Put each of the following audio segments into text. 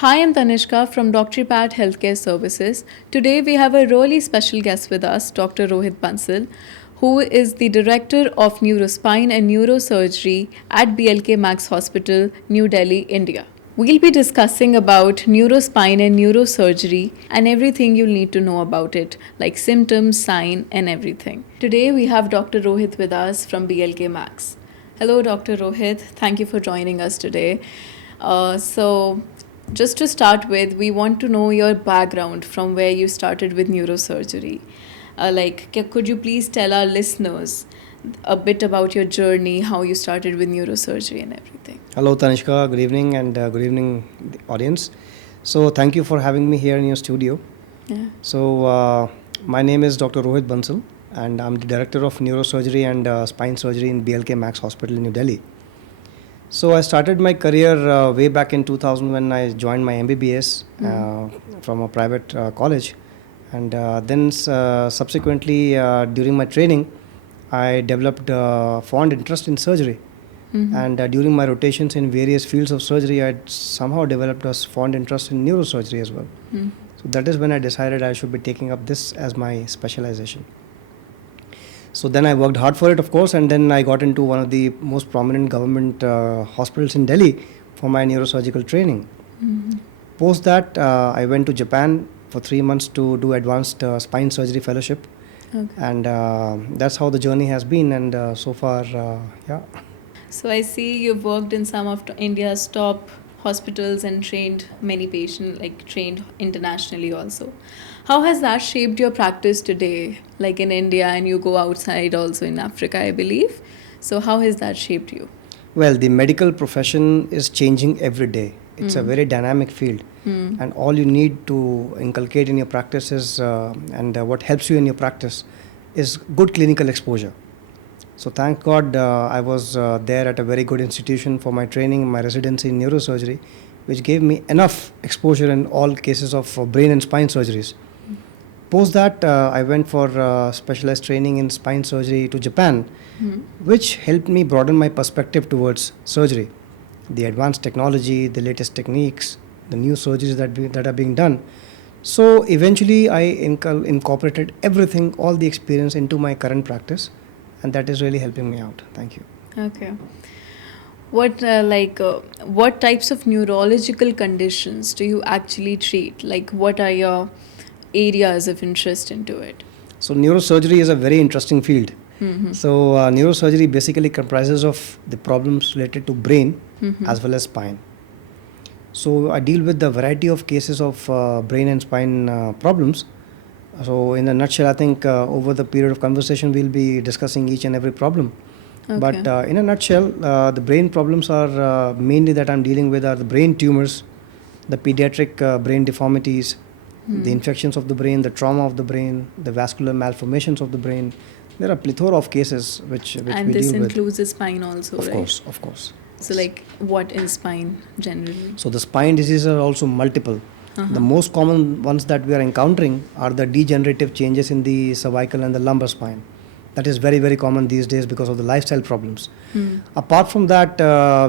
Hi, I'm Tanishka from DocTrePat Healthcare Services. Today we have a really special guest with us, Dr. Rohit Bansil, who is the Director of Neurospine and Neurosurgery at BLK Max Hospital, New Delhi, India. We'll be discussing about neurospine and neurosurgery and everything you'll need to know about it, like symptoms, sign, and everything. Today we have Dr. Rohit with us from BLK Max. Hello, Dr. Rohit. Thank you for joining us today. Just to start with, we want to know your background from where you started with neurosurgery. Could you please tell our listeners a bit about your journey, how you started with neurosurgery and everything? Hello, Tanishka. Good evening and good evening, the audience. So, thank you for having me here in your studio. Yeah. So, my name is Dr. Rohit Bansil, and I'm the Director of Neurosurgery and Spine Surgery in BLK Max Hospital in New Delhi. So, I started my career way back in 2000 when I joined my MBBS from a private college. And then subsequently, during my training, I developed fond interest in surgery. And during my rotations in various fields of surgery, I somehow developed a fond interest in neurosurgery as well. So that is when I decided I should be taking up this as my specialization. So then I worked hard for it, of course, and then I got into one of the most prominent government hospitals in Delhi for my neurosurgical training. Post that, I went to Japan for 3 months to do advanced spine surgery fellowship. Okay. And that's how the journey has been, and so far, yeah. So I see you've worked in some of India's top hospitals and trained many patients, like trained internationally also. How has that shaped your practice today, like in India, and you go outside also in Africa, I believe? So how has that shaped you? Well, the medical profession is changing every day. It's a very dynamic field, and all you need to inculcate in your practice is, what helps you in your practice is good clinical exposure. So thank God I was there at a very good institution for my training, my residency in neurosurgery, which gave me enough exposure in all cases of brain and spine surgeries. Post that, I went for specialized training in spine surgery to Japan, which helped me broaden my perspective towards surgery. The advanced technology, the latest techniques, the new surgeries that are being done. So eventually I incorporated everything, all the experience into my current practice, and that is really helping me out. Thank you. Okay. What types of neurological conditions do you actually treat? Like, what are your areas of interest into it? So neurosurgery is a very interesting field. So neurosurgery basically comprises of the problems related to brain as well as spine. So I deal with the variety of cases of brain and spine problems. So in a nutshell, I think over the period of conversation, we'll be discussing each and every problem. Okay. But in a nutshell, the brain problems are mainly that I'm dealing with are the brain tumors, the pediatric brain deformities, the infections of the brain, the trauma of the brain, the vascular malformations of the brain. There are a plethora of cases which and we deal with. this includes the spine also, Of right? course, of course. So, like, what is spine generally? So the spine diseases are also multiple. The most common ones that we are encountering are the degenerative changes in the cervical and the lumbar spine. That is very, very common these days because of the lifestyle problems. Apart from that,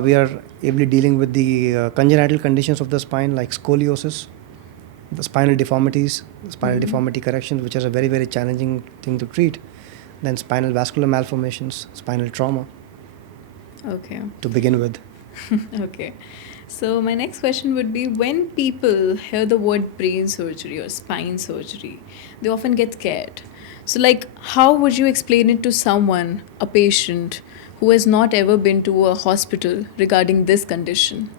we are ably dealing with the congenital conditions of the spine like scoliosis, the spinal deformities, spinal deformity corrections, which is a very, very challenging thing to treat. Then spinal vascular malformations, spinal trauma. Okay. To begin with. Okay. So my next question would be, when people hear the word brain surgery or spine surgery, they often get scared. So, like, how would you explain it to someone, a patient, who has not ever been to a hospital regarding this condition?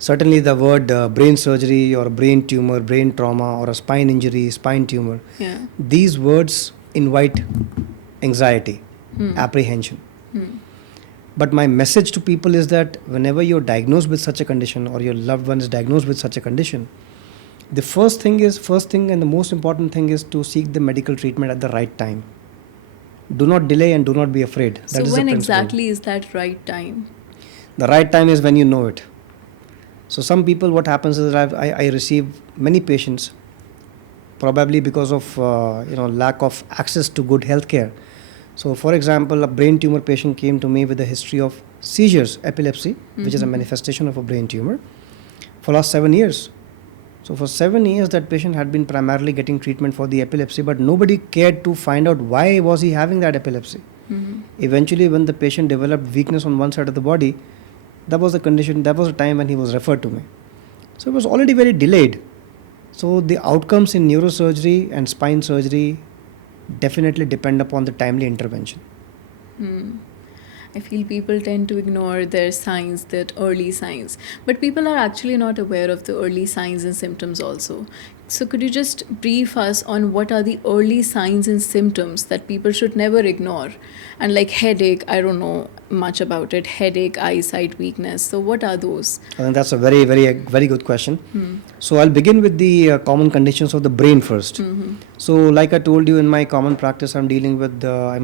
Certainly the word brain surgery or brain tumor, brain trauma, or a spine injury, spine tumor, these words invite anxiety, apprehension. But my message to people is that whenever you're diagnosed with such a condition or your loved one is diagnosed with such a condition, the first thing and the most important thing is to seek the medical treatment at the right time. Do not delay and do not be afraid. So when exactly is that right time? The right time is when you know it. So some people, what happens is that I receive many patients, probably because of lack of access to good health care. So for example, a brain tumor patient came to me with a history of seizures, epilepsy, which is a manifestation of a brain tumor. for last 7 years. So for 7 years, that patient had been primarily getting treatment for the epilepsy, but nobody cared to find out why was he having that epilepsy. Eventually, when the patient developed weakness on one side of the body, that was the condition, that was the time when he was referred to me. So it was already very delayed. So the outcomes in neurosurgery and spine surgery definitely depend upon the timely intervention. I feel people tend to ignore their signs, that early signs, but people are actually not aware of the early signs and symptoms also. So could you just brief us on what are the early signs and symptoms that people should never ignore? And like headache, I don't know much about it. Headache, eyesight weakness. So what are those? I think that's a very good question. So I'll begin with the common conditions of the brain first. So like I told you, in my common practice, I'm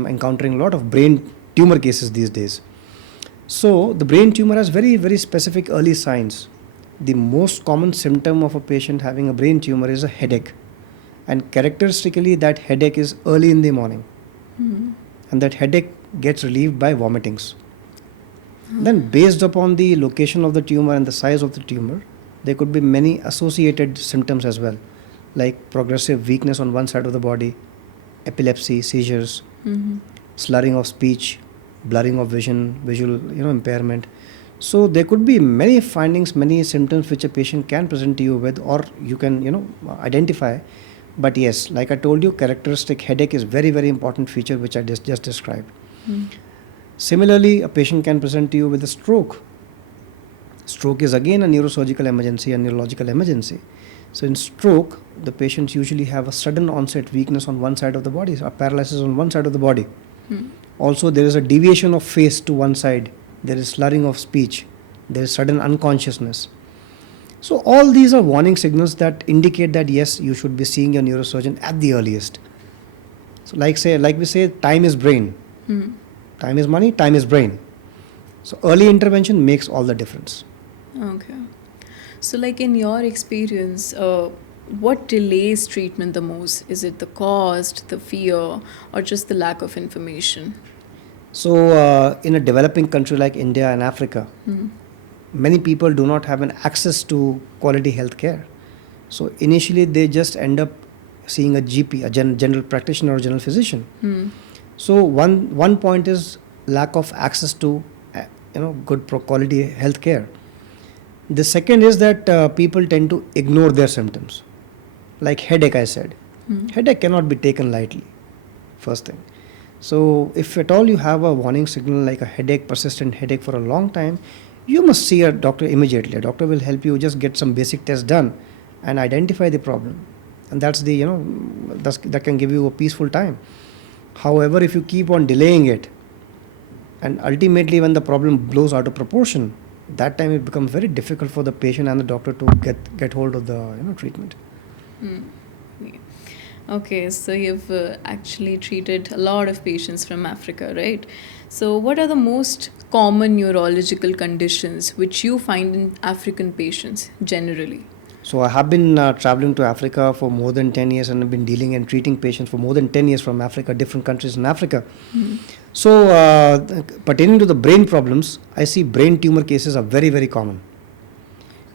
encountering a lot of brain tumor cases these days. So the brain tumor has very specific early signs. The most common symptom of a patient having a brain tumor is a headache, and characteristically that headache is early in the morning, and that headache gets relieved by vomitings. Then based upon the location of the tumor and the size of the tumor, there could be many associated symptoms as well, like progressive weakness on one side of the body, epilepsy, seizures, slurring of speech, blurring of vision, visual impairment. So there could be many findings, many symptoms which a patient can present to you with, or you can identify. But yes, like I told you, characteristic headache is very important feature which I just described. Similarly, a patient can present to you with a stroke. Stroke is again a neurosurgical emergency, a neurological emergency. So in stroke, the patients usually have a sudden onset weakness on one side of the body, or paralysis on one side of the body. Also, there is a deviation of face to one side. There is slurring of speech. There is sudden unconsciousness. So all these are warning signals that indicate that yes, you should be seeing your neurosurgeon at the earliest. So like we say, time is brain. Time is money, time is brain. So early intervention makes all the difference. Okay. So like in your experience, what delays treatment the most? Is it the cost, the fear, or just the lack of information? So in a developing country like India and Africa, many people do not have an access to quality health care. So initially they just end up seeing a GP, a general practitioner or general physician. So one point is lack of access to good quality health care. The second is that people tend to ignore their symptoms. Like headache, I said. Headache cannot be taken lightly, first thing. So if at all you have a warning signal like a headache, persistent headache for a long time, you must see a doctor immediately. A doctor will help you just get some basic tests done and identify the problem. And that's that can give you a peaceful time. However, if you keep on delaying it, and ultimately when the problem blows out of proportion, that time it becomes very difficult for the patient and the doctor to get hold of the treatment. Okay, so you've actually treated a lot of patients from Africa, right? So what are the most common neurological conditions which you find in African patients generally? So I have been traveling to Africa for more than 10 years, and I've been dealing and treating patients for more than 10 years from Africa, different countries in Africa. So pertaining to the brain problems, I see brain tumor cases are very common.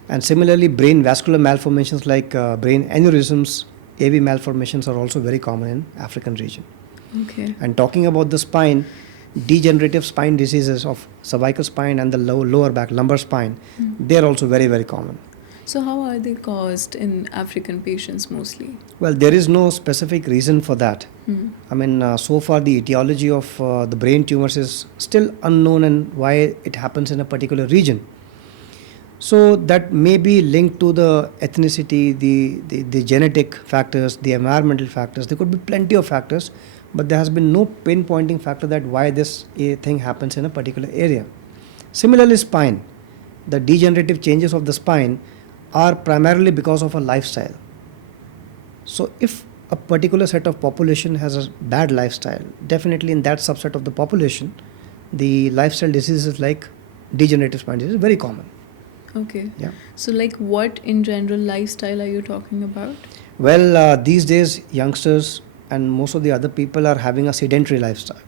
And similarly, brain vascular malformations like brain aneurysms, AV malformations are also very common in African region. Okay. And talking about the spine, degenerative spine diseases of cervical spine and the lower back, lumbar spine, they are also very common. So how are they caused in African patients mostly? Well, there is no specific reason for that. I mean, so far the etiology of the brain tumors is still unknown, and why it happens in a particular region. So that may be linked to the ethnicity, the genetic factors, the environmental factors. There could be plenty of factors, but there has been no pinpointing factor that why this thing happens in a particular area. Similarly, spine. The degenerative changes of the spine are primarily because of a lifestyle. So if a particular set of population has a bad lifestyle, definitely in that subset of the population, the lifestyle diseases like degenerative spine disease is very common. Okay. Yeah. So like what in general lifestyle are you talking about? Well, these days youngsters and most of the other people are having a sedentary lifestyle.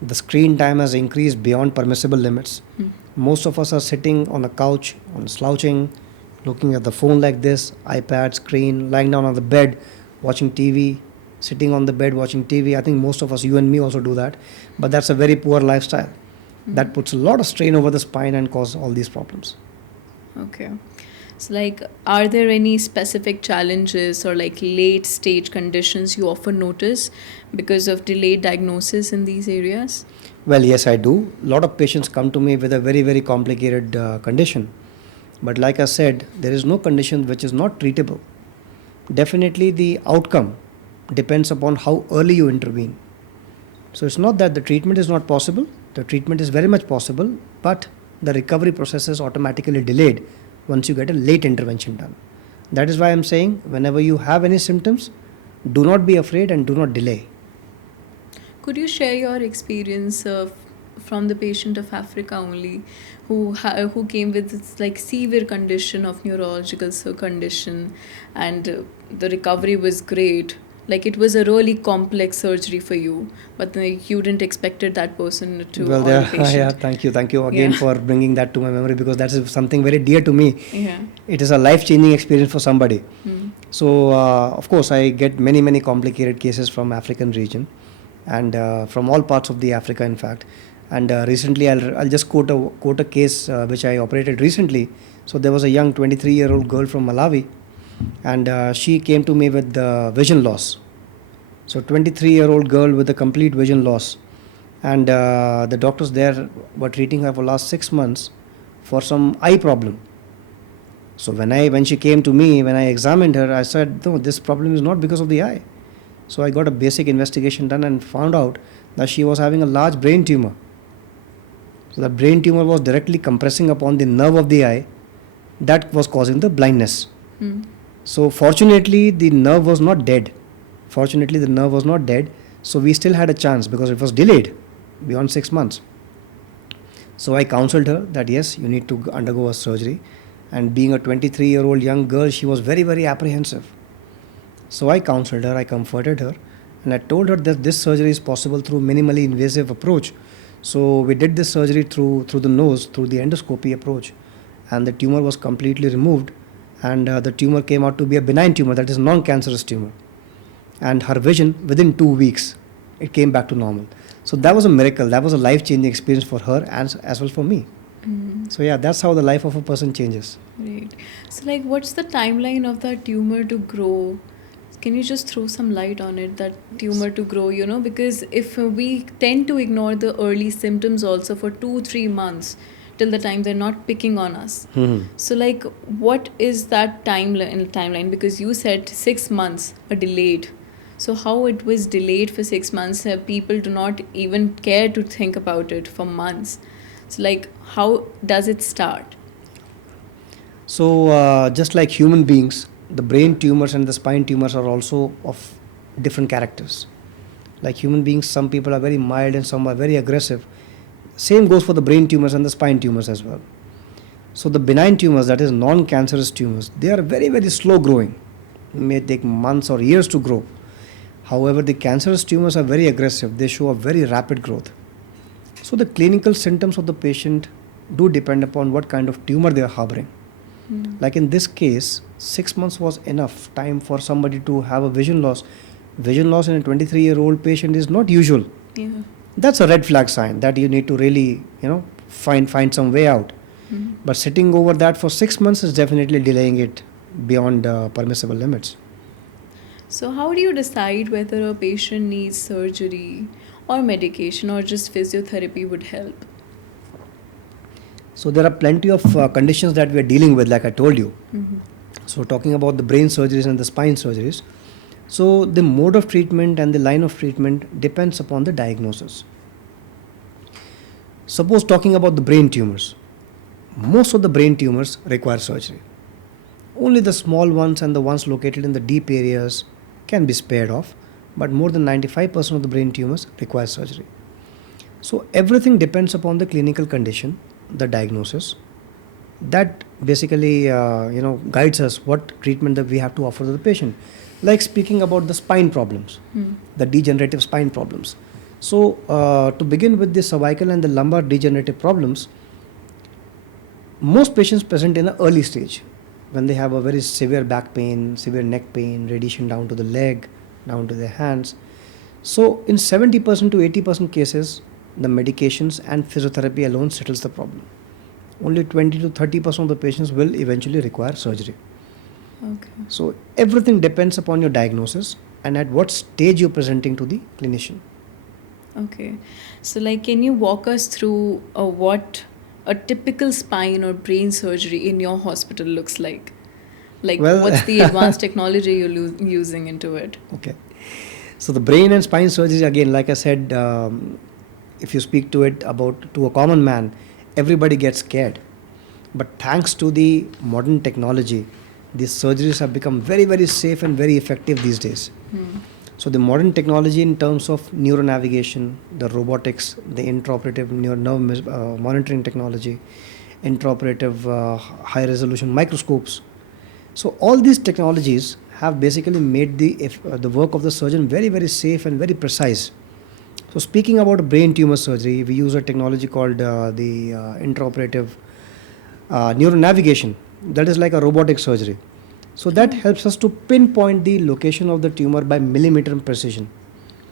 The screen time has increased beyond permissible limits. Most of us are sitting on a couch, on slouching, looking at the phone like this, iPad, screen, lying down on the bed, watching TV, sitting on the bed watching TV. I think most of us, you and me, also do that. But that's a very poor lifestyle. That puts a lot of strain over the spine and causes all these problems. Okay. So, like, are there any specific challenges or like late stage conditions you often notice because of delayed diagnosis in these areas? Well, yes, I do. A lot of patients come to me with a very, very complicated condition. But like I said, there is no condition which is not treatable. Definitely the outcome depends upon how early you intervene. So it's not that the treatment is not possible. The treatment is very much possible, but the recovery process is automatically delayed once you get a late intervention done. That is why I'm saying whenever you have any symptoms, do not be afraid and do not delay. Could you share your experience from the patient of Africa only, who came with this like severe condition of neurological condition, and the recovery was great. Like it was a really complex surgery for you, but you didn't expected that person to. Well, or there, the patient. thank you again Yeah. for bringing that to my memory, because that is something very dear to me. Yeah. It is a life-changing experience for somebody. Hmm. So, of course, I get many complicated cases from African region, and from all parts of the Africa, in fact. And recently, I'll just quote a case which I operated recently. So there was a young 23-year-old girl from Malawi, and she came to me with vision loss. So 23-year-old girl with a complete vision loss, and the doctors there were treating her for last 6 months for some eye problem. So when she came to me, when I examined her, I said, no, this problem is not because of the eye. So I got a basic investigation done and found out that she was having a large brain tumor. So the brain tumor was directly compressing upon the nerve of the eye that was causing the blindness. Hmm. So fortunately, the nerve was not dead. So we still had a chance because it was delayed beyond 6 months. So I counseled her that yes, you need to undergo a surgery. And being a 23-year-old young girl, she was very apprehensive. So I counseled her, I comforted her, and I told her that this surgery is possible through minimally invasive approach. So we did this surgery through the nose, through the endoscopy approach, and the tumor was completely removed, and the tumor came out to be a benign tumor, that is non-cancerous tumor. And her vision, within 2 weeks, it came back to normal. So that was a miracle. That was a life-changing experience for her and as well for me. So yeah, that's how the life of a person changes. Great. So, like, what's the timeline of that tumor to grow? Can you just throw some light on it, that tumor to grow, because if we tend to ignore the early symptoms also for 2-3 months till the time they're not picking on us. So, like, what is that timeline? Because you said 6 months are delayed. So, how it was delayed for 6 months, people do not even care to think about it for months. So, like, how does it start? So just like human beings, the brain tumors and the spine tumors are also of different characters. Like human beings, some people are very mild and some are very aggressive. Same goes for the brain tumors and the spine tumors as well. So the benign tumors, that is non-cancerous tumors, they are very slow growing. It may take months or years to grow. However, the cancerous tumors are very aggressive. They show a very rapid growth. So the clinical symptoms of the patient do depend upon what kind of tumor they are harboring. Like in this case, 6 months was enough time for somebody to have a vision loss. Vision loss in a 23-year-old patient is not usual. Yeah. That's a red flag sign that you need to really, find some way out. But sitting over that for 6 months is definitely delaying it beyond permissible limits. So, how do you decide whether a patient needs surgery or medication or just physiotherapy would help? So there are plenty of conditions that we are dealing with, like I told you. So talking about the brain surgeries and the spine surgeries, so the mode of treatment and the line of treatment depends upon the diagnosis. Suppose talking about the brain tumors, most of the brain tumors require surgery. Only the small ones and the ones located in the deep areas can be spared off, but more than 95% of the brain tumors require surgery. So everything depends upon the clinical condition, the diagnosis. That basically guides us what treatment that we have to offer to the patient. Like speaking about the spine problems, the degenerative spine problems. So to begin with, the cervical and the lumbar degenerative problems, most patients present in an early stage. when they have a very severe back pain, severe neck pain, radiation down to the leg, down to their hands. So in 70% to 80% cases, the medications and physiotherapy alone settles the problem. Only 20 to 30% of the patients will eventually require surgery. Okay. So everything depends upon your diagnosis and at what stage you're presenting to the clinician. Okay. So, like, can you walk us through what a typical spine or brain surgery in your hospital looks like? Like, Well, what's the advanced technology you're using into it? okay. So the brain and spine surgery, again, like I said, if you speak to it about to a common man, everybody gets scared. But thanks to the modern technology, these surgeries have become very, very safe and very effective these days. So the modern technology in terms of neuronavigation, the robotics, the intraoperative nerve monitoring technology, intraoperative high resolution microscopes. So all these technologies have basically made the work of the surgeon very, very safe and very precise. So speaking about brain tumor surgery, we use a technology called the intraoperative neuronavigation. That is like a robotic surgery. So that helps us to pinpoint the location of the tumor by millimeter precision.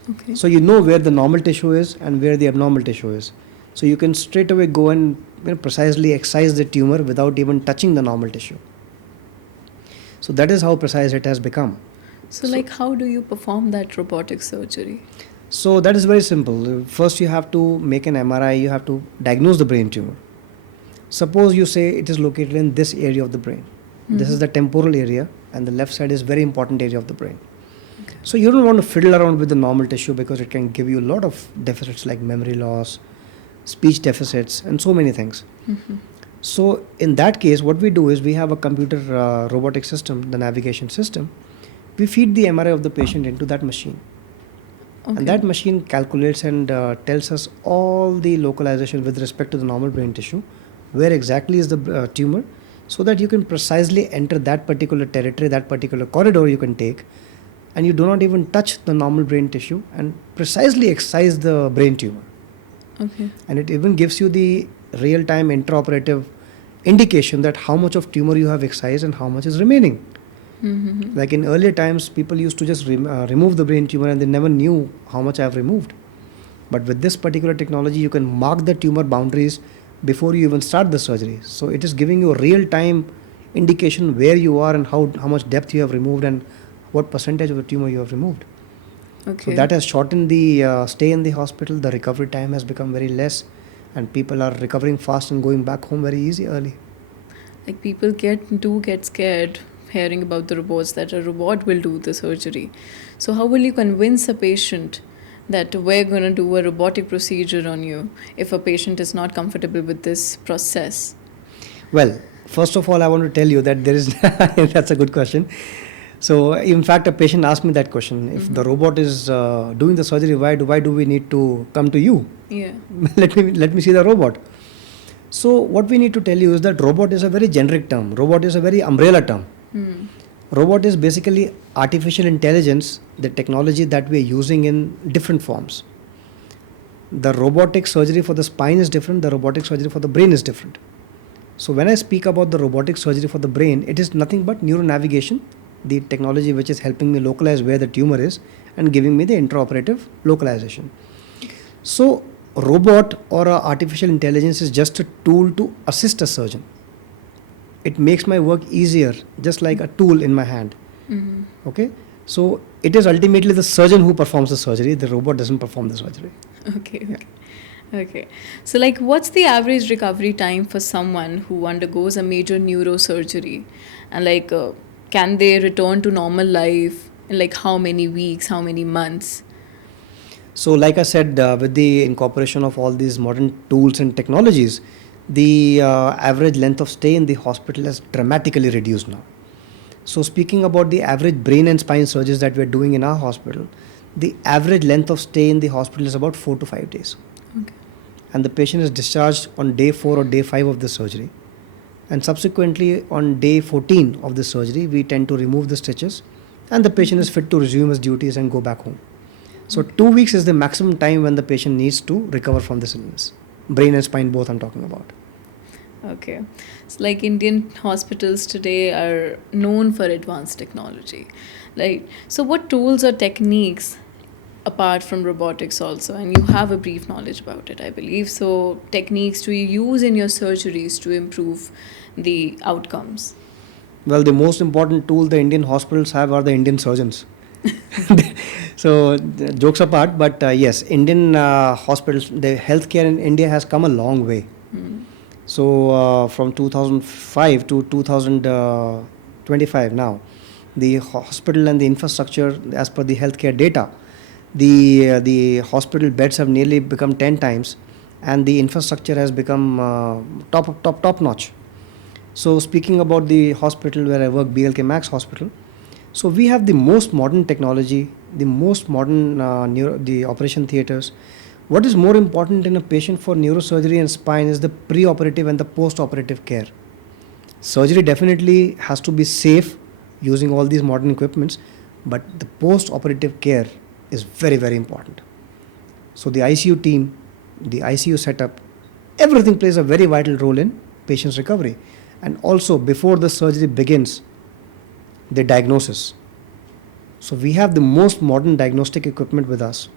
Okay. So you know where the normal tissue is and where the abnormal tissue is. So you can straight away go and precisely excise the tumor without even touching the normal tissue. So that is how precise it has become. So, like, how do you perform that robotic surgery? So that is very simple. First you have to make an MRI, you have to diagnose the brain tumor. Suppose you say it is located in this area of the brain. This is the temporal area and the left side is very important area of the brain. Okay. So you don't want to fiddle around with the normal tissue because it can give you a lot of deficits like memory loss, speech deficits and so many things. So in that case, what we do is we have a computer robotic system, the navigation system. We feed the MRI of the patient into that machine. Okay. And that machine calculates and tells us all the localization with respect to the normal brain tissue, where exactly is the tumor, so that you can precisely enter that particular territory, that particular corridor you can take, and you do not even touch the normal brain tissue and precisely excise the brain tumor. Okay. And it even gives you the real-time intraoperative indication that how much of tumor you have excised and how much is remaining. Like in earlier times, people used to just remove the brain tumor and they never knew how much I have removed. But with this particular technology, you can mark the tumor boundaries before you even start the surgery. So it is giving you a real-time indication where you are and how much depth you have removed and what percentage of the tumor you have removed. Okay. So that has shortened the stay in the hospital. The recovery time has become very less and people are recovering fast and going back home very early. Like, people get scared hearing about the robots, that a robot will do the surgery. So how will you convince a patient that we're going to do a robotic procedure on you if a patient is not comfortable with this process? Well, first of all, I want to tell you that there is that's a good question. So in fact, a patient asked me that question: if the robot is doing the surgery, why do we need to come to you? Yeah. let me see the robot. So what we need to tell you is that robot is a very generic term. Robot is a very umbrella term. Robot is basically artificial intelligence, the technology that we are using in different forms. The robotic surgery for the spine is different, the robotic surgery for the brain is different. So when I speak about the robotic surgery for the brain, it is nothing but neuronavigation, the technology which is helping me localize where the tumor is and giving me the intraoperative localization. So robot or artificial intelligence is just a tool to assist a surgeon. It makes my work easier, just like a tool in my hand. Okay, so it is ultimately the surgeon who performs the surgery. The robot doesn't perform the surgery. Okay. Okay. So, like, what's the average recovery time for someone who undergoes a major neurosurgery? And, like, can they return to normal life in, like, how many weeks, how many months? So like I said, with the incorporation of all these modern tools and technologies, the average length of stay in the hospital has dramatically reduced now. So speaking about the average brain and spine surgeries that we are doing in our hospital, the average length of stay in the hospital is about 4 to 5 days. Okay. And the patient is discharged on day 4 or day 5 of the surgery. And subsequently on day 14 of the surgery, we tend to remove the stitches and the patient is fit to resume his duties and go back home. So 2 weeks is the maximum time when the patient needs to recover from this illness. Brain and spine both I'm talking about. Okay. It's like Indian hospitals today are known for advanced technology. Like, so what tools or techniques apart from robotics also, and you have a brief knowledge about it, I believe. So techniques do you use in your surgeries to improve the outcomes? Well, the most important tool the Indian hospitals have are the Indian surgeons. So, jokes apart, but yes, Indian hospitals, the healthcare in India has come a long way. Hmm. So, from 2005 to 2025 now, the hospital and the infrastructure, as per the healthcare data, the hospital beds have nearly become 10 times, and the infrastructure has become top notch. So, speaking about the hospital where I work, BLK Max Hospital, so we have the most modern technology, the most modern the operation theaters. What is more important in a patient for neurosurgery and spine is the pre-operative and the post-operative care. Surgery definitely has to be safe using all these modern equipments, but the post-operative care is very, very important. So the ICU team, the ICU setup, everything plays a very vital role in patient's recovery. And also before the surgery begins, the diagnosis. So we have the most modern diagnostic equipment with us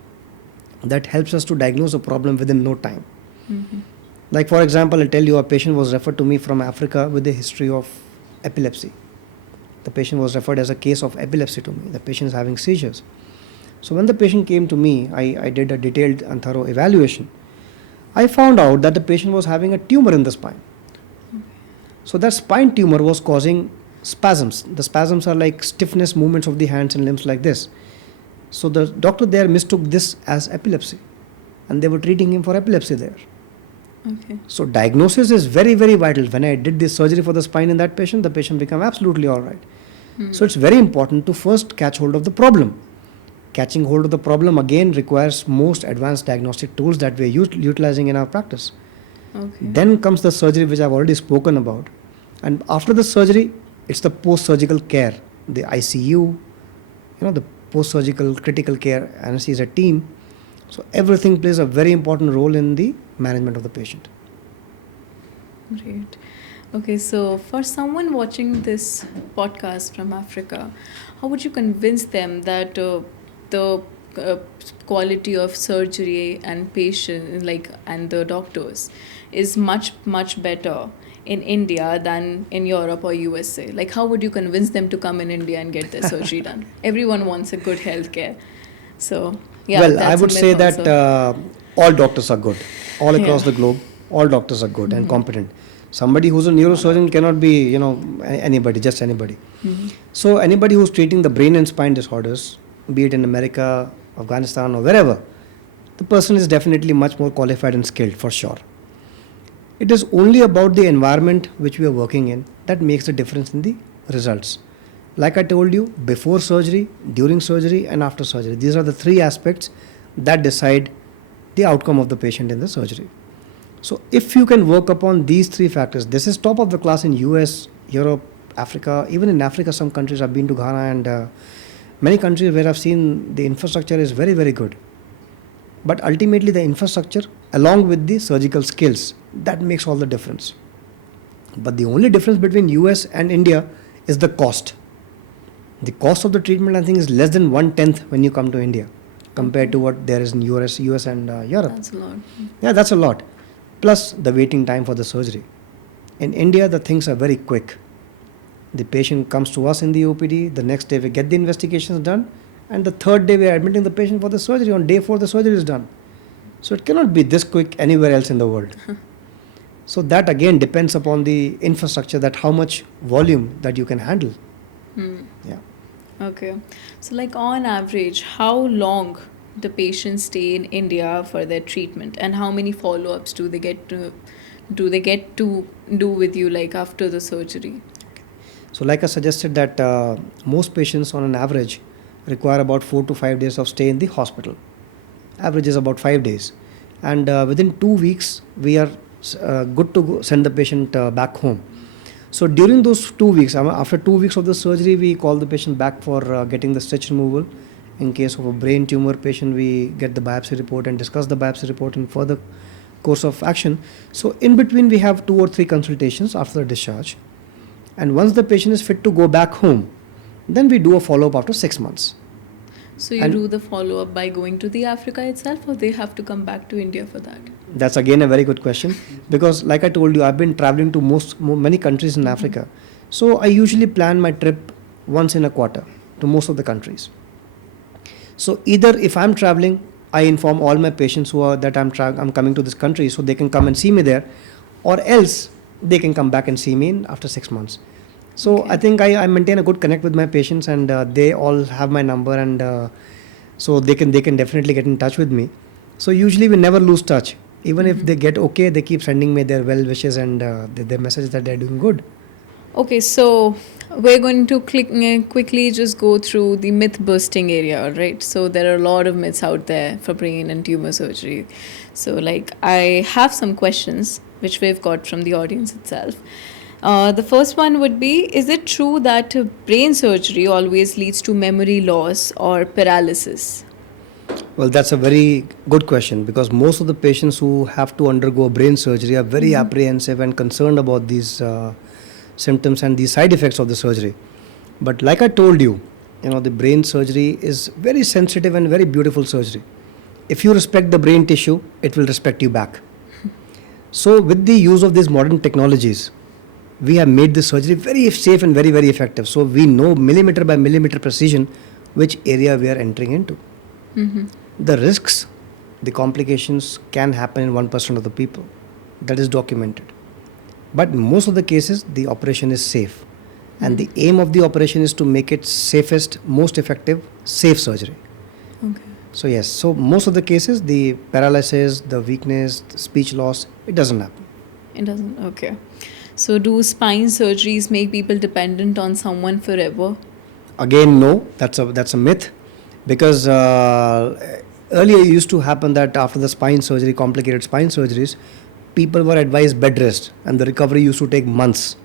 that helps us to diagnose a problem within no time. Mm-hmm. Like for example, I'll tell you a patient was referred to me from Africa with a history of epilepsy. The patient was referred as a case of epilepsy to me. The patient is having seizures. So when the patient came to me, I did a detailed and thorough evaluation. I found out that the patient was having a tumor in the spine. So that spine tumor was causing spasms. The spasms are like stiffness movements of the hands and limbs like this. So the doctor there mistook this as epilepsy, and they were treating him for epilepsy there. Okay. So diagnosis is very, very vital. When I did this surgery for the spine in that patient, the patient became absolutely all right. So it's very important to first catch hold of the problem. Catching hold of the problem again requires most advanced diagnostic tools that we are utilizing in our practice. Okay. Then comes the surgery, which I've already spoken about. And after the surgery, it's the post-surgical care, the ICU, the post-surgical critical care anesthesia team. So everything plays a very important role in the management of the patient. Great. Okay, so for someone watching this podcast from Africa, how would you convince them that the quality of surgery and patient, like, and the doctors, is much better in India than in Europe or USA? Like, how would you convince them to come in India and get their surgery done? Everyone wants a good healthcare, so yeah. Well, I that's a would myth say that also. all doctors are good. All across Yeah. the globe, all doctors are good and competent. Somebody who's a neurosurgeon cannot be, anybody, just anybody. Mhm. So anybody who's treating the brain and spine disorders, be it in America, Afghanistan, or wherever, the person is definitely much more qualified and skilled for sure. It is only about the environment which we are working in that makes the difference in the results. Like I told you, before surgery, during surgery, and after surgery. These are the three aspects that decide the outcome of the patient in the surgery. So if you can work upon these three factors, this is top of the class in US, Europe, Africa. Even in Africa, some countries, I've been to Ghana and many countries where I've seen the infrastructure is very, very good. But ultimately the infrastructure along with the surgical skills, that makes all the difference. But the only difference between US and India is the cost. The cost of the treatment, I think, is less than 1/10 when you come to India compared to what there is in US and Europe. That's a lot. Yeah, that's a lot. Plus the waiting time for the surgery. In India, the things are very quick. The patient comes to us in the OPD, the next day we get the investigations done, and the third day we are admitting the patient for the surgery. On day 4, the surgery is done. So it cannot be this quick anywhere else in the world. So that again depends upon the infrastructure, that how much volume that you can handle. Yeah. Okay. So, like, on average, how long the patients stay in India for their treatment, and how many follow-ups do they get to do with you, like, after the surgery? So like I suggested that most patients on an average require about 4 to 5 days of stay in the hospital. Average is about 5 days. And within 2 weeks, we are good to send the patient back home. So during those 2 weeks, after 2 weeks of the surgery, we call the patient back for getting the stitch removal. In case of a brain tumor patient, we get the biopsy report and discuss the biopsy report in further course of action. So in between we have 2 or 3 consultations after the discharge, and once the patient is fit to go back home, then we do a follow-up after 6 months. So you And- do the follow up by going to the Africa itself, or they have to come back to India for that? That's again a very good question, because like I told you, I've been traveling to many countries in Africa. So I usually plan my trip once in a quarter to most of the countries. So either if I'm traveling, I inform all my patients that I'm coming to this country, so they can come and see me there, or else they can come back and see me after 6 months. So Okay. I think I maintain a good connect with my patients, and they all have my number, and so they can definitely get in touch with me. So usually we never lose touch. Even if they get okay, they keep sending me their well wishes and their message that they're doing good. Okay, so we're going to quickly just go through the myth busting area, right? So there are a lot of myths out there for brain and tumor surgery. So, like, I have some questions which we've got from the audience itself. The first one would be: is it true that brain surgery always leads to memory loss or paralysis? Well, that's a very good question, because most of the patients who have to undergo brain surgery are very apprehensive and concerned about these symptoms and the side effects of the surgery. But like I told you, the brain surgery is very sensitive and very beautiful surgery. If you respect the brain tissue, it will respect you back. So with the use of these modern technologies, we have made this surgery very safe and very, very effective. So we know millimeter by millimeter precision which area we are entering into. The risks, the complications can happen in 1% of the people. That is documented. But in most of the cases, the operation is safe. And the aim of the operation is to make it safest, most effective, safe surgery. Okay. So yes, so most of the cases, the paralysis, the weakness, the speech loss, it doesn't happen. It doesn't. Okay. So, do spine surgeries make people dependent on someone forever? Again, no, that's a myth, because earlier it used to happen that after the spine surgery, complicated spine surgeries, people were advised bed rest, and the recovery used to take months.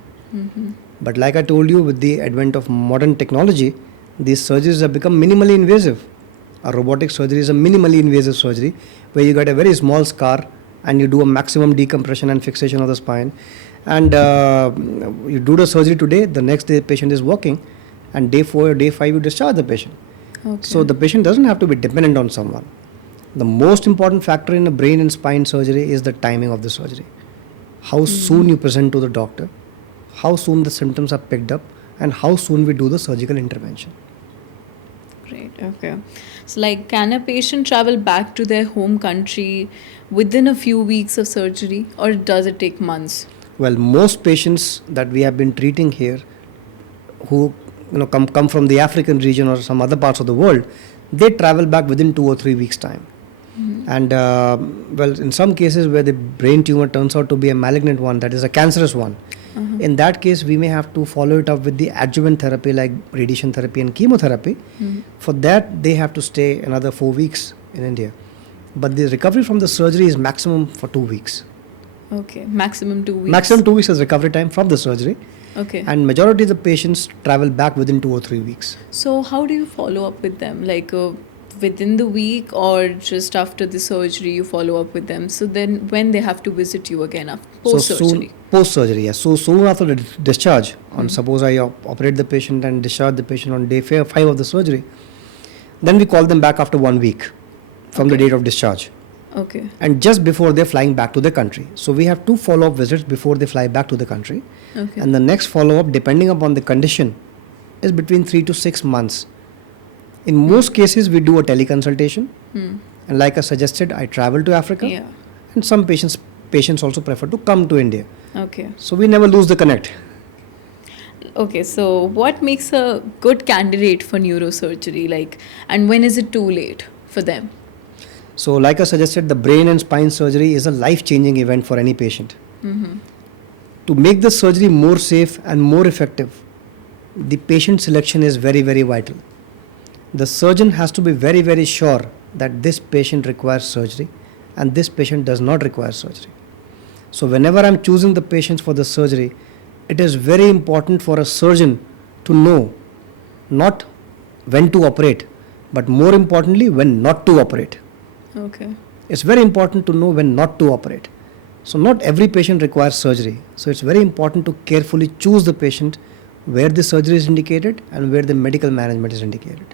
But like I told you, with the advent of modern technology, these surgeries have become minimally invasive. A robotic surgery is a minimally invasive surgery where you get a very small scar and you do a maximum decompression and fixation of the spine. And you do the surgery today, the next day the patient is walking, and day 4 or day 5 you discharge the patient. Okay. So the patient doesn't have to be dependent on someone. The most important factor in a brain and spine surgery is the timing of the surgery. How soon you present to the doctor, how soon the symptoms are picked up, and how soon we do the surgical intervention. Great. Okay. So, like, can a patient travel back to their home country within a few weeks of surgery, or does it take months? Well, most patients that we have been treating here, who come from the African region or some other parts of the world, they travel back within 2 or 3 weeks time. And well, in some cases where the brain tumor turns out to be a malignant one, that is a cancerous one, in that case we may have to follow it up with the adjuvant therapy like radiation therapy and chemotherapy. For that they have to stay another 4 weeks in India. But the recovery from the surgery is maximum for 2 weeks. Okay. Maximum 2 weeks. Maximum 2 weeks is recovery time from the surgery. Okay. And majority of the patients travel back within 2 or 3 weeks. So, how do you follow up with them? Like, within the week, or just after the surgery you follow up with them? So then when they have to visit you again after post-surgery? Post-surgery, yes. So soon after the discharge, on suppose I operate the patient and discharge the patient on day 5 of the surgery, then we call them back after 1 week from the date of discharge. Okay. And just before they're flying back to the country. So we have 2 follow-up visits before they fly back to the country. Okay. And the next follow-up, depending upon the condition, is between 3 to 6 months. In most cases, we do a teleconsultation. And like I suggested, I travel to Africa. Yeah. And some patients also prefer to come to India. Okay. So we never lose the connect. Okay, so what makes a good candidate for neurosurgery? Like, and when is it too late for them? So like I suggested, the brain and spine surgery is a life-changing event for any patient. To make the surgery more safe and more effective, the patient selection is very, very vital. The surgeon has to be very, very sure that this patient requires surgery and this patient does not require surgery. So whenever I'm choosing the patients for the surgery, it is very important for a surgeon to know not when to operate, but more importantly, when not to operate. Okay. It's very important to know when not to operate. So not every patient requires surgery. So it's very important to carefully choose the patient where the surgery is indicated and where the medical management is indicated.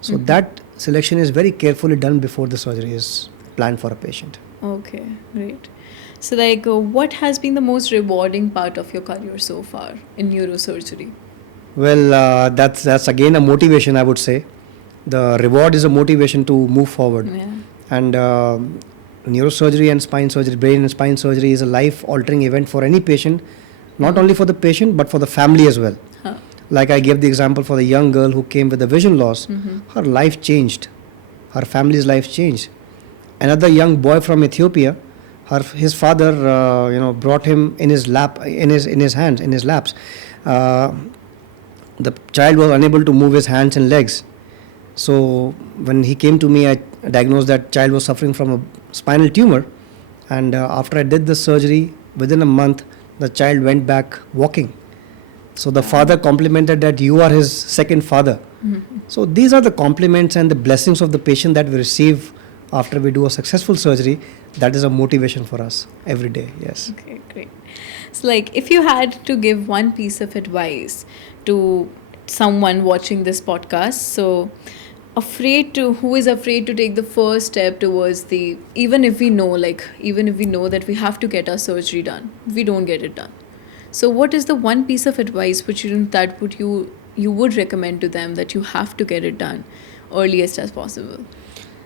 So that selection is very carefully done before the surgery is planned for a patient. Okay, great. So, like, what has been the most rewarding part of your career so far in neurosurgery? Well, that's again a motivation, I would say. The reward is a motivation to move forward. Yeah. And neurosurgery and spine surgery, brain and spine surgery is a life-altering event for any patient, not only for the patient but for the family as well. Huh. Like I gave the example for the young girl who came with a vision loss, her life changed, her family's life changed. Another young boy from Ethiopia, his father, brought him in his lap, in his hands, in his laps. The child was unable to move his hands and legs. So when he came to me, I diagnosed that child was suffering from a spinal tumor, and after I did the surgery, within a month, the child went back walking. So the father complimented that you are his second father. So these are the compliments and the blessings of the patient that we receive after we do a successful surgery. That is a motivation for us every day. Yes. Okay, great. So, like, if you had to give one piece of advice to someone watching this podcast, so who is afraid to take the first step towards even if we know that we have to get our surgery done, we don't get it done. So what is the one piece of advice you would recommend to them that you have to get it done earliest as possible?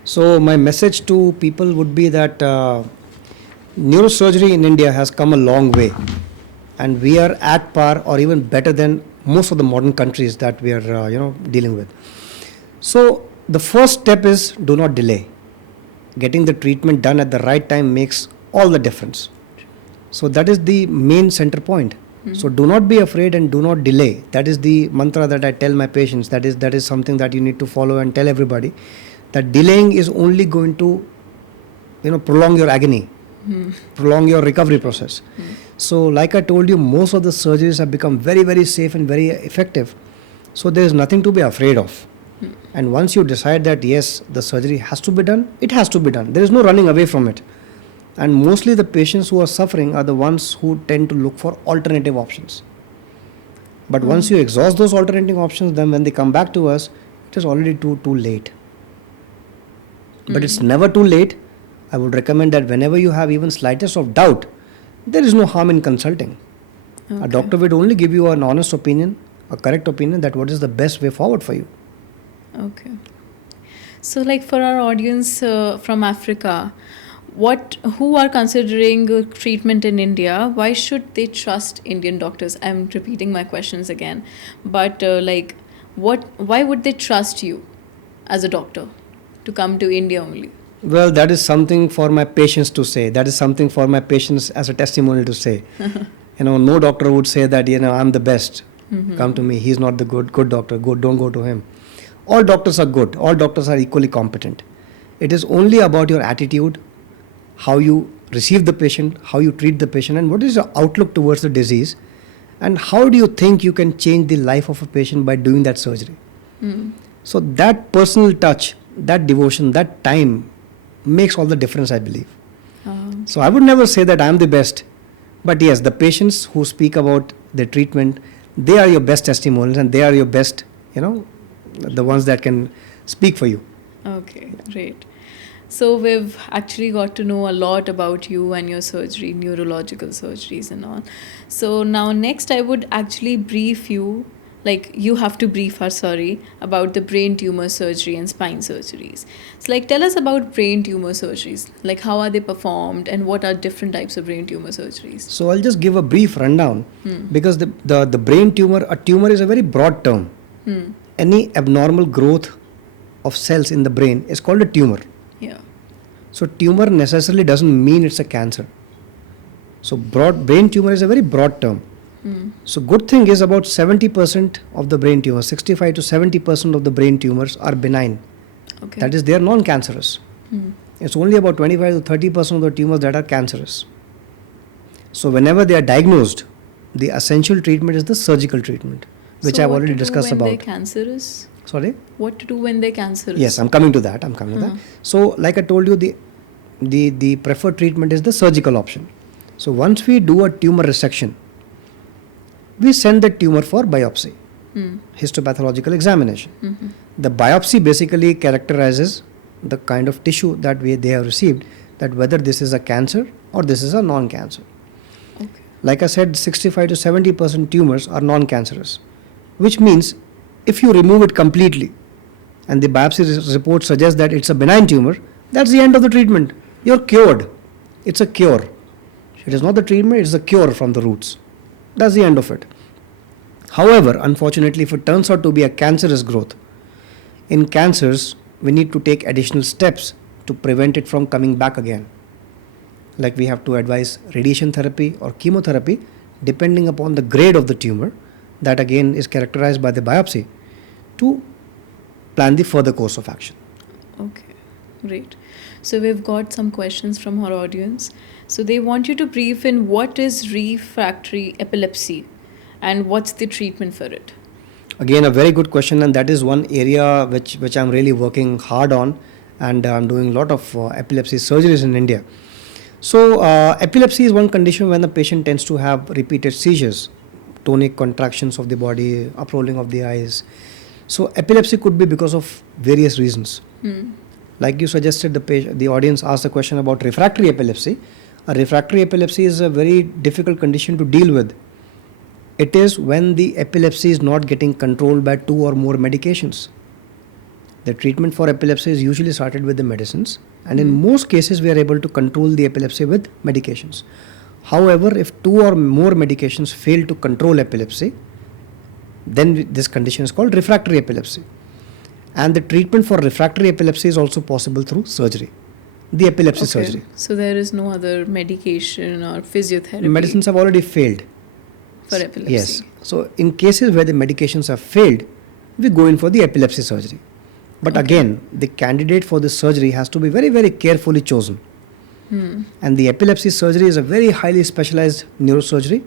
So my message to people would be that neurosurgery in India has come a long way, and we are at par or even better than most of the modern countries that we are dealing with. So the first step is do not delay. Getting the treatment done at the right time makes all the difference. So that is the main center point. So do not be afraid and do not delay. That is the mantra that I tell my patients. That is something that you need to follow and tell everybody. That delaying is only going to prolong your agony, prolong your recovery process. So like I told you, most of the surgeries have become very, very safe and very effective. So there is nothing to be afraid of. And once you decide that yes, the surgery has to be done, it has to be done. There is no running away from it. And mostly the patients who are suffering are the ones who tend to look for alternative options. But once you exhaust those alternative options, then when they come back to us, it is already too late. But it's never too late. I would recommend that whenever you have even slightest of doubt, there is no harm in consulting. A doctor would only give you an honest opinion, a correct opinion that what is the best way forward for you. Okay. So, like, for our audience from Africa, who are considering treatment in India, why should they trust Indian doctors? I'm repeating my questions again, but why would they trust you as a doctor to come to India only? Well, that is something for my patients to say. That is something for my patients as a testimonial to say. No doctor would say that I'm the best. Come to me. He's not the good doctor. Don't go to him. All doctors are good. All doctors are equally competent. It is only about your attitude, how you receive the patient, how you treat the patient, and what is your outlook towards the disease, and how do you think you can change the life of a patient by doing that surgery. So that personal touch, that devotion, that time makes all the difference, I believe. So I would never say that I'm the best, but yes, the patients who speak about their treatment, they are your best testimonials, and they are your best, the ones that can speak for you. Okay, great. So we've actually got to know a lot about you and your surgery, neurological surgeries and all. So now next I would actually brief you, you have to brief us, about the brain tumor surgery and spine surgeries. So tell us about brain tumor surgeries. How are they performed and what are different types of brain tumor surgeries? So I'll just give a brief rundown because the brain tumor, a tumor is a very broad term. Any abnormal growth of cells in the brain is called a tumor. Yeah. So tumor necessarily doesn't mean it's a cancer. So brain tumor is a very broad term. So good thing is about 70% of the brain tumors, 65 to 70% of the brain tumors are benign. Okay. That is, they are non-cancerous. It's only about 25 to 30% of the tumors that are cancerous. So whenever they are diagnosed, the essential treatment is the surgical treatment, which I've already discussed about. What to do when they're cancerous? Sorry? What to do when they're cancerous? Yes, I'm coming to that. So like I told you, the preferred treatment is the surgical option. So once we do a tumor resection, we send the tumor for biopsy, histopathological examination. The biopsy basically characterizes the kind of tissue that they have received, that whether this is a cancer or this is a non-cancer. Okay. Like I said, 65 to 70% tumors are non-cancerous, which means if you remove it completely and the biopsy report suggests that it's a benign tumor, that's the end of the treatment. You're cured. It's a cure. It is not the treatment, it's the cure from the roots. That's the end of it. However, unfortunately, if it turns out to be a cancerous growth, in cancers, we need to take additional steps to prevent it from coming back again. Like we have to advise radiation therapy or chemotherapy depending upon the grade of the tumor, that again is characterized by the biopsy, to plan the further course of action. Okay, great. So we've got some questions from our audience. So they want you to brief in what is refractory epilepsy and what's the treatment for it. Again, a very good question, and that is one area which I'm really working hard on, and I'm doing a lot of epilepsy surgeries in India. So epilepsy is one condition when the patient tends to have repeated seizures, tonic contractions of the body, uprolling of the eyes. So epilepsy could be because of various reasons. Like you suggested, the audience asked a question about refractory epilepsy. A refractory epilepsy is a very difficult condition to deal with. It is when the epilepsy is not getting controlled by 2 or more medications. The treatment for epilepsy is usually started with the medicines, and in most cases we are able to control the epilepsy with medications. However, if 2 or more medications fail to control epilepsy, then this condition is called refractory epilepsy. And the treatment for refractory epilepsy is also possible through surgery, the epilepsy surgery. So there is no other medication or physiotherapy. Medicines have already failed for epilepsy. Yes. So in cases where the medications have failed, we go in for the epilepsy surgery. But again, the candidate for the surgery has to be very, very carefully chosen. And the epilepsy surgery is a very highly specialized neurosurgery,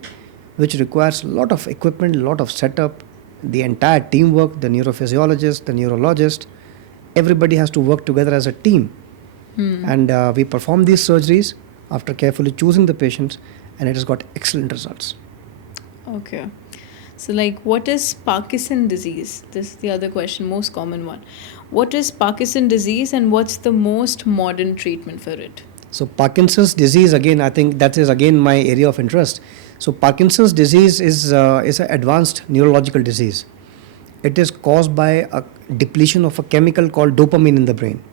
which requires a lot of equipment, a lot of setup, the entire teamwork, the neurophysiologist, the neurologist, everybody has to work together as a team. And we perform these surgeries after carefully choosing the patients, and it has got excellent results. Okay. So like, what is Parkinson disease? This is the other question, most common one. What is Parkinson disease and what's the most modern treatment for it? So Parkinson's disease, again, I think that is again my area of interest. So Parkinson's disease is an advanced neurological disease. It is caused by a depletion of a chemical called dopamine in the brain.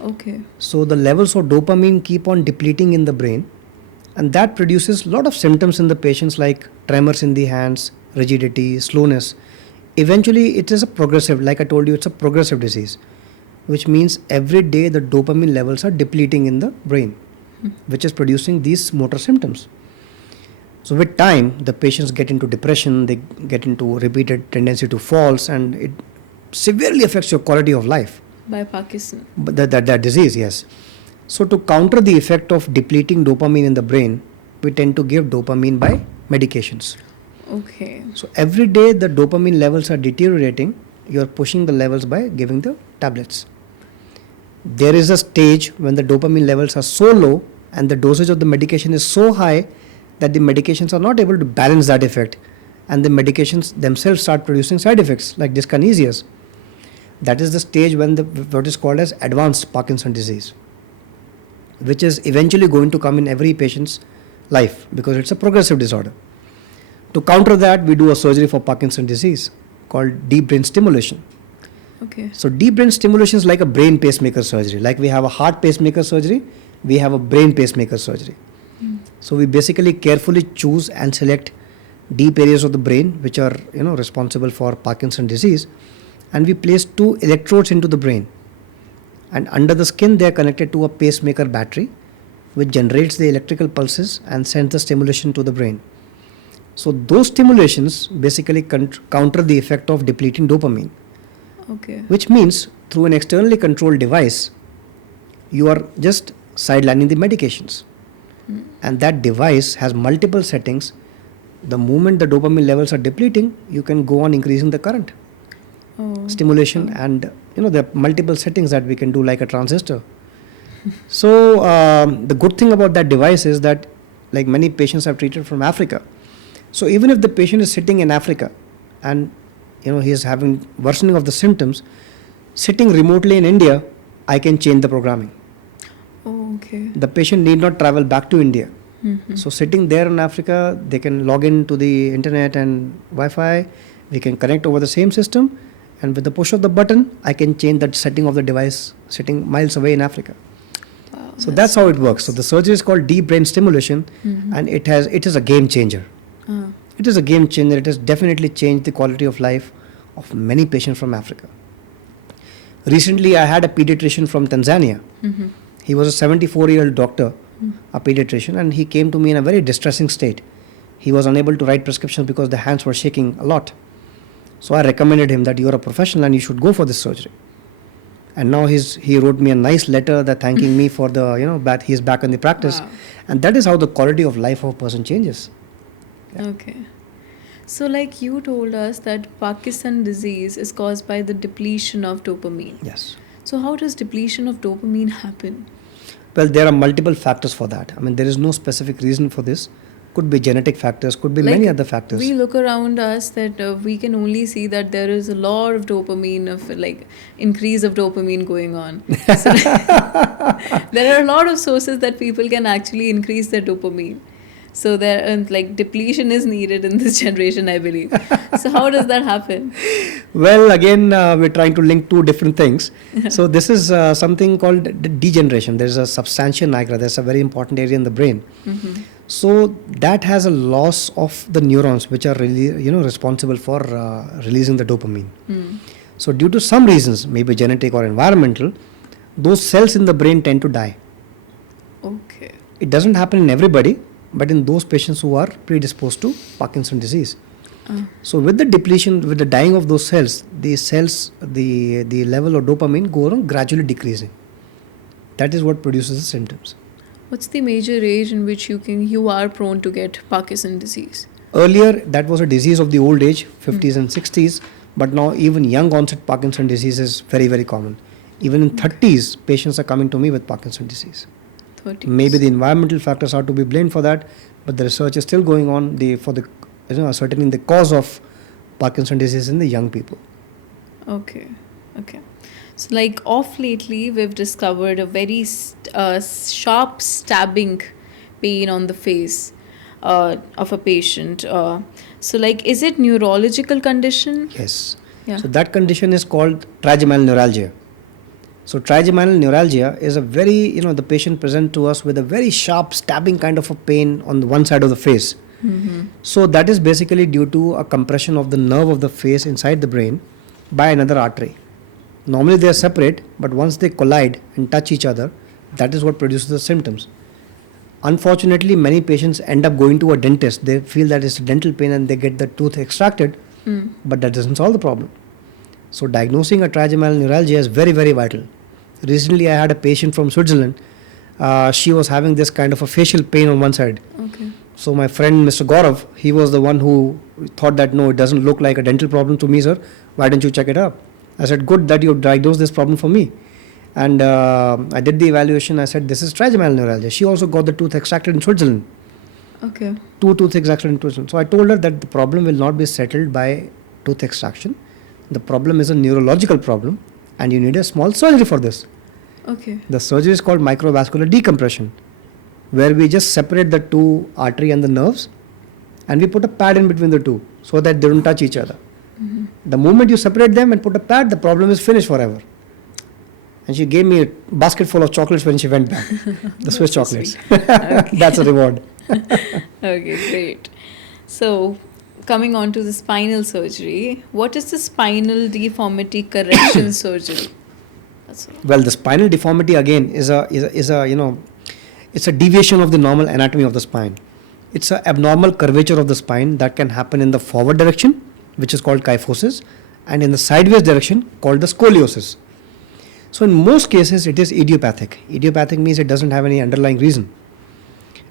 Okay. So the levels of dopamine keep on depleting in the brain, and that produces a lot of symptoms in the patients like tremors in the hands, rigidity, slowness. Eventually it is a progressive, like I told you, it's a progressive disease, which means every day the dopamine levels are depleting in the brain, which is producing these motor symptoms. So with time, the patients get into depression, they get into repeated tendency to falls, and it severely affects your quality of life. By Parkinson. But that disease, yes. So to counter the effect of depleting dopamine in the brain, we tend to give dopamine by medications. Okay. So every day the dopamine levels are deteriorating, you are pushing the levels by giving the tablets. There is a stage when the dopamine levels are so low and the dosage of the medication is so high that the medications are not able to balance that effect, and the medications themselves start producing side effects like dyskinesias. That is the stage when what is called as advanced Parkinson disease, which is eventually going to come in every patient's life because it's a progressive disorder. To counter that, we do a surgery for Parkinson disease called deep brain stimulation. Okay. So deep brain stimulation is like a brain pacemaker surgery. Like we have a heart pacemaker surgery, we have a brain pacemaker surgery. So we basically carefully choose and select deep areas of the brain which are responsible for Parkinson disease, and we place 2 electrodes into the brain, and under the skin they are connected to a pacemaker battery which generates the electrical pulses and sends the stimulation to the brain. So those stimulations basically counter the effect of depleting dopamine. Okay. Which means through an externally controlled device, you are just sidelining the medications. And that device has multiple settings. The moment the dopamine levels are depleting, you can go on increasing the current. Stimulation, and there are multiple settings that we can do, like a transistor. So the good thing about that device is that, like, many patients are treated from Africa. So even if the patient is sitting in Africa and he is having worsening of the symptoms, sitting remotely in India, I can change the programming. Oh, okay. The patient need not travel back to India. Mm-hmm. So sitting there in Africa, they can log into the internet and Wi-Fi. We can connect over the same system, and with the push of the button, I can change that setting of the device sitting miles away in Africa. Wow, So that's how it works. So the surgery is called deep brain stimulation, Mm-hmm. and it is a game changer. It is a game changer. It has definitely changed the quality of life of many patients from Africa. Recently, I had a pediatrician from Tanzania. Mm-hmm. He was a 74-year-old doctor, a pediatrician, and he came to me in a very distressing state. He was unable to write prescriptions because the hands were shaking a lot. So I recommended him that you are a professional and you should go for this surgery. And now he wrote me a nice letter that thanking me for the that he is back in the practice. Wow. And that is how the quality of life of a person changes. Yeah. Okay. So, like you told us that Parkinson disease is caused by the depletion of dopamine. Yes. So, how does depletion of dopamine happen? Well, there are multiple factors for that. I mean, there is no specific reason for this. Could be genetic factors, could be many other factors. We look around us that we can only see that there is a lot of dopamine, of like increase of dopamine going on. So, there are a lot of sources that people can actually increase their dopamine. So there, like, depletion is needed in this generation, I believe. So how does that happen? Well, again, we're trying to link two different things. So this is something called degeneration. There's a substantia nigra. That's a very important area in the brain. Mm-hmm. So that has a loss of the neurons, which are really, responsible for releasing the dopamine. Mm. So due to some reasons, maybe genetic or environmental, those cells in the brain tend to die. Okay. It doesn't happen in everybody, but in those patients who are predisposed to Parkinson's disease. So with the depletion, with the dying of those cells, the level of dopamine go on gradually decreasing. That is what produces the symptoms. What's the major age in which you are prone to get Parkinson disease? Earlier, that was a disease of the old age, 50s and 60s, but now even young onset Parkinson disease is very, very common. Even in 30s, patients are coming to me with Parkinson disease. 30s. Maybe the environmental factors are to be blamed for that, but the research is still going on ascertaining the cause of Parkinson disease in the young people. Okay. So, like, off lately, we've discovered a very sharp stabbing pain on the face of a patient. So, like, is it neurological condition? Yes. Yeah. So that condition is called trigeminal neuralgia. So trigeminal neuralgia is a very, the patient present to us with a very sharp stabbing kind of a pain on the one side of the face. Mm-hmm. So that is basically due to a compression of the nerve of the face inside the brain by another artery. Normally they are separate, but once they collide and touch each other, that is what produces the symptoms. Unfortunately, many patients end up going to a dentist. They feel that it's a dental pain and they get the tooth extracted, but that doesn't solve the problem. So diagnosing a trigeminal neuralgia is very, very vital. Recently, I had a patient from Switzerland. She was having this kind of a facial pain on one side. Okay. So my friend, Mr. Gaurav, he was the one who thought that, no, it doesn't look like a dental problem to me, sir. Why don't you check it up? I said, good that you diagnosed this problem for me. And I did the evaluation. I said, this is trigeminal neuralgia. She also got the tooth extracted in Switzerland. Okay. 2 tooth extraction in Switzerland. So I told her that the problem will not be settled by tooth extraction. The problem is a neurological problem and you need a small surgery for this. Okay. The surgery is called microvascular decompression, where we just separate the two artery and the nerves and we put a pad in between the two so that they don't touch each other. Mm-hmm. The moment you separate them and put a pad, the problem is finished forever. And she gave me a basket full of chocolates when she went back. The Swiss so chocolates. Okay. That's a reward. Okay, great. So, coming on to the spinal surgery, what is the spinal deformity correction surgery? That's all. Well, the spinal deformity again is it's a deviation of the normal anatomy of the spine. It's an abnormal curvature of the spine that can happen in the forward direction, which is called kyphosis, and in the sideways direction called the scoliosis. So in most cases it is idiopathic. Idiopathic means it doesn't have any underlying reason.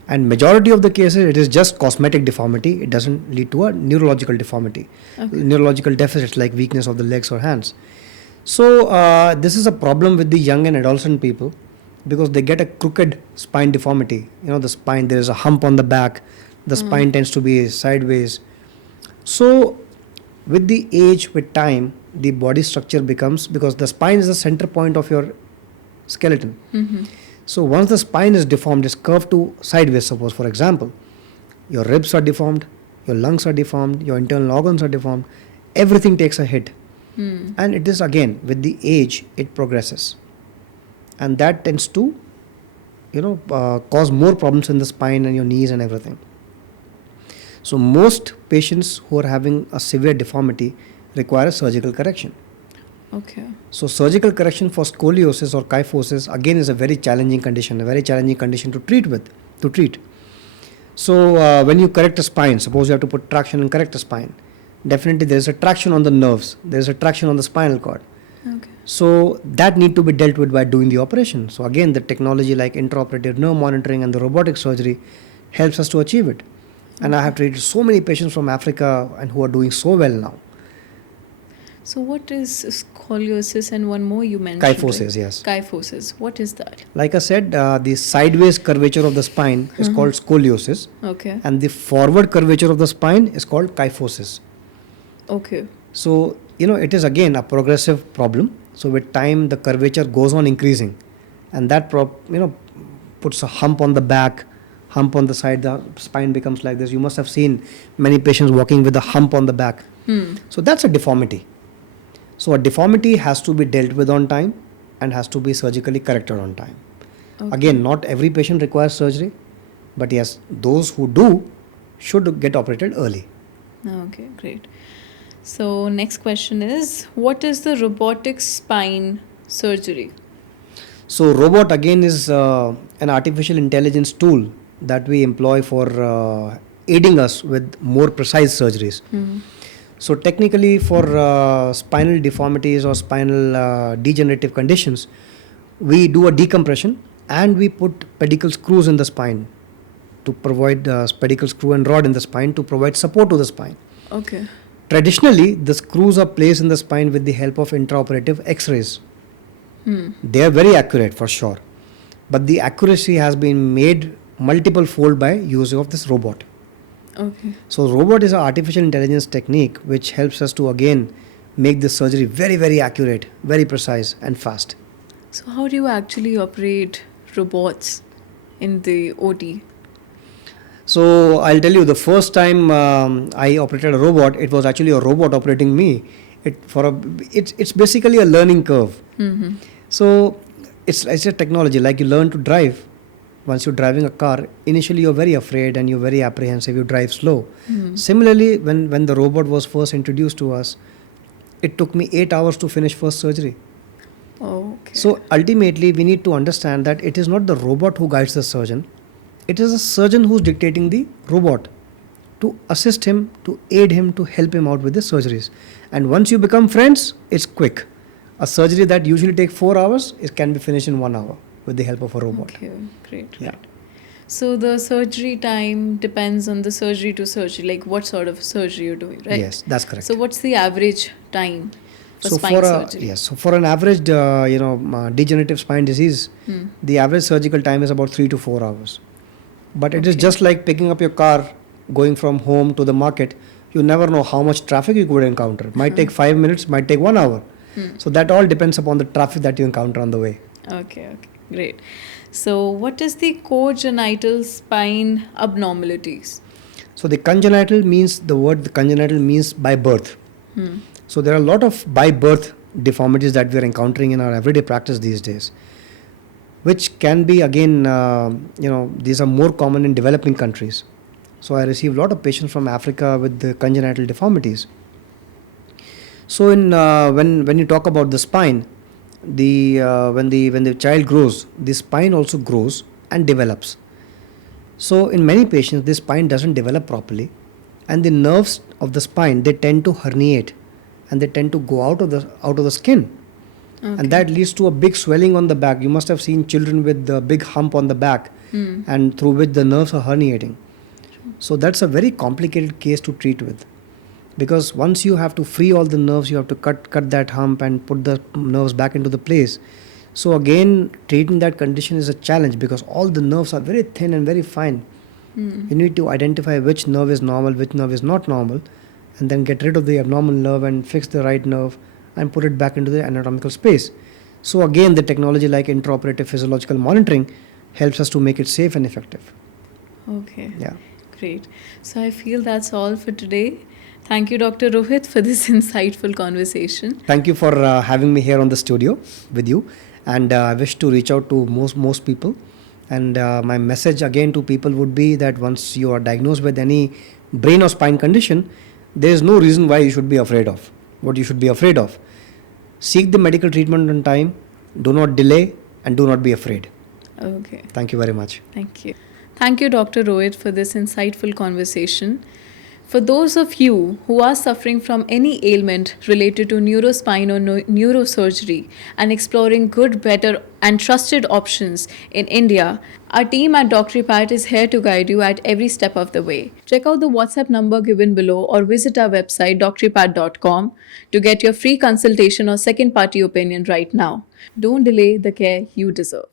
And majority of the cases it is just cosmetic deformity. It doesn't lead to a neurological deformity. Okay. Neurological deficits like weakness of the legs or hands. So this is a problem with the young and adolescent people. because they get a crooked spine deformity. The spine, there is a hump on the back, the spine tends to be sideways. So with the age, with time, the body structure becomes, because the spine is the center point of your skeleton. So once the spine is deformed, it's curved to sideways, suppose for example, your ribs are deformed, your lungs are deformed, your internal organs are deformed, everything takes a hit. And it is again, with the age, it progresses. And that tends to, cause more problems in the spine and your knees and everything. So most patients who are having a severe deformity require a surgical correction. Okay. So surgical correction for scoliosis or kyphosis again is a very challenging condition, to treat. So when you correct a spine, suppose you have to put traction and correct a spine, definitely there is a traction on the nerves, there is a traction on the spinal cord. Okay. So that need to be dealt with by doing the operation. So again, the technology like intraoperative nerve monitoring and the robotic surgery helps us to achieve it. And I have treated so many patients from Africa and who are doing so well now. So what is scoliosis, and one more you mentioned? Kyphosis, right? yes. Kyphosis. What is that? Like I said, the sideways curvature of the spine is called scoliosis. Okay. And the forward curvature of the spine is called kyphosis. Okay. So, it is again a progressive problem. So with time, the curvature goes on increasing. And that, puts a hump on the back, hump on the side, the spine becomes like this. You must have seen many patients walking with a hump on the back. So that's a deformity. So a deformity has to be dealt with on time and has to be surgically corrected on time. Okay. Again, not every patient requires surgery, but yes, those who do should get operated early. Okay, great. So next question is, what is the robotic spine surgery? So robot again is an artificial intelligence tool that we employ for aiding us with more precise surgeries. So technically for spinal deformities or spinal degenerative conditions, we do a decompression and we put pedicle screws in the spine to provide pedicle screw and rod in the spine to provide support to the spine. Okay. Traditionally, the screws are placed in the spine with the help of intraoperative X-rays. They are very accurate for sure, but the accuracy has been made multiple fold by use of this robot. Okay. So robot is an artificial intelligence technique which helps us to again make the surgery very, very accurate, very precise and fast. So how do you actually operate robots in the OT? So I'll tell you, the first time I operated a robot, it was actually a robot operating me. It's basically a learning curve. So it's a technology, like you learn to drive. Once you're driving a car, initially you're very afraid and you're very apprehensive, you drive slow. Similarly, when the robot was first introduced to us, it took me 8 hours to finish first surgery. Okay. So ultimately, we need to understand that it is not the robot who guides the surgeon. It is the surgeon who's dictating the robot to assist him, to aid him, to help him out with the surgeries. And once you become friends, it's quick. A surgery that usually takes 4 hours, it can be finished in 1 hour with the help of a robot. Okay, great. Yeah. So the surgery time depends on the surgery to surgery, like what sort of surgery you're doing, right? Yes, that's correct. So what's the average time for So spine surgery? so for an average, degenerative spine disease, the average surgical time is about 3 to 4 hours. But it is just like picking up your car, going from home to the market. You never know how much traffic you could encounter. It might take 5 minutes, might take 1 hour. So that all depends upon the traffic that you encounter on the way. Okay, great. So what is the congenital spine abnormalities? So the congenital means, the word congenital means by birth. So there are a lot of by birth deformities that we are encountering in our everyday practice these days, which can be again, these are more common in developing countries. So I receive a lot of patients from Africa with the congenital deformities. So when you talk about the spine, when the child grows, the spine also grows and develops. So in many patients, the spine doesn't develop properly, and the nerves of the spine, they tend to herniate and they tend to go out of the skin. Okay. And that leads to a big swelling on the back. You must have seen children with the big hump on the back and through which the nerves are herniating. So that's a very complicated case to treat with, because once you have to free all the nerves, you have to cut that hump and put the nerves back into the place. So again, treating that condition is a challenge because all the nerves are very thin and very fine. You need to identify which nerve is normal, which nerve is not normal, and then get rid of the abnormal nerve and fix the right nerve and put it back into the anatomical space. So again, the technology like intraoperative physiological monitoring helps us to make it safe and effective. Okay. Yeah. Great. So I feel that's all for today. Thank you, Dr. Rohit, for this insightful conversation. Thank you for having me here on the studio with you, and I wish to reach out to most people. And my message again to people would be that once you are diagnosed with any brain or spine condition, there is no reason why you should be afraid of. What you should be afraid of, seek the medical treatment on time, do not delay, and do not be afraid. Okay. Thank you very much. Thank you. Thank you, Dr. Rohit, for this insightful conversation. For those of you who are suffering from any ailment related to neurospine or neurosurgery and exploring good, better, and trusted options in India, our team at DocTrePat is here to guide you at every step of the way. Check out the WhatsApp number given below or visit our website doctrepat.com to get your free consultation or second party opinion right now. Don't delay the care you deserve.